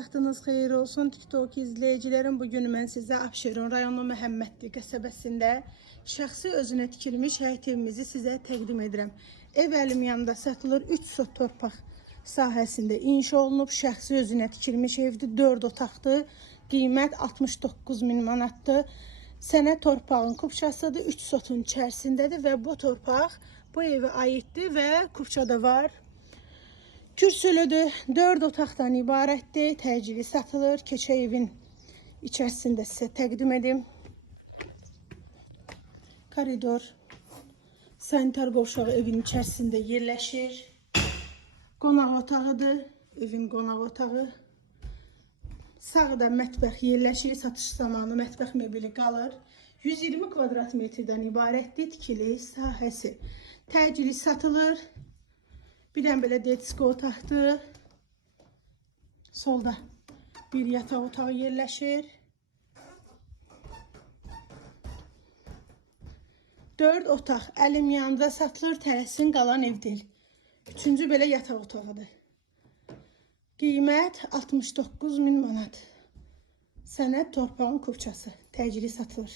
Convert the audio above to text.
Vaxtınız xeyir olsun TikTok izləyicilərim. Bugün mən sizə Abşeron rayonu Məhəmmədli qəsəbəsində şəxsi özünə tikilmiş həyət evimizi sizə təqdim edirəm. Ev əlim yanında satılır. 3 sot torpaq sahəsində inşa olunub. Şəxsi özünə tikilmiş evdir. 4 otaqdır. Qiymət 69.000 manatdır. Sənəd torpağın kupçasıdır. 3 sotun içərisindədir və bu torpaq bu evə aiddir və kupçada var. Kürsülüdür, 4 otaqdan ibarətdir, təcili satılır. Keçə evin içərisində sizə təqdim edim. Koridor, sanitar qovşağı evin içərisində yerləşir. Qonaq otağıdır, evin qonaq otağı. Sağda mətbəx yerləşir, satış zamanı mətbəx mebeli qalır. 120 kvadrat metrdən ibarətdir, tikili sahəsi. Təcili satılır. Bir dənə belə disko otaqdır. Solda bir yataq otağı yerləşir. 4 otaq əlim yanında satılır, tələsin qalan ev deyil. 3-cü belə yataq otağıdır. Qiymət 69.000 manat. Sənəd torpağın kupçası. Təcili satılır.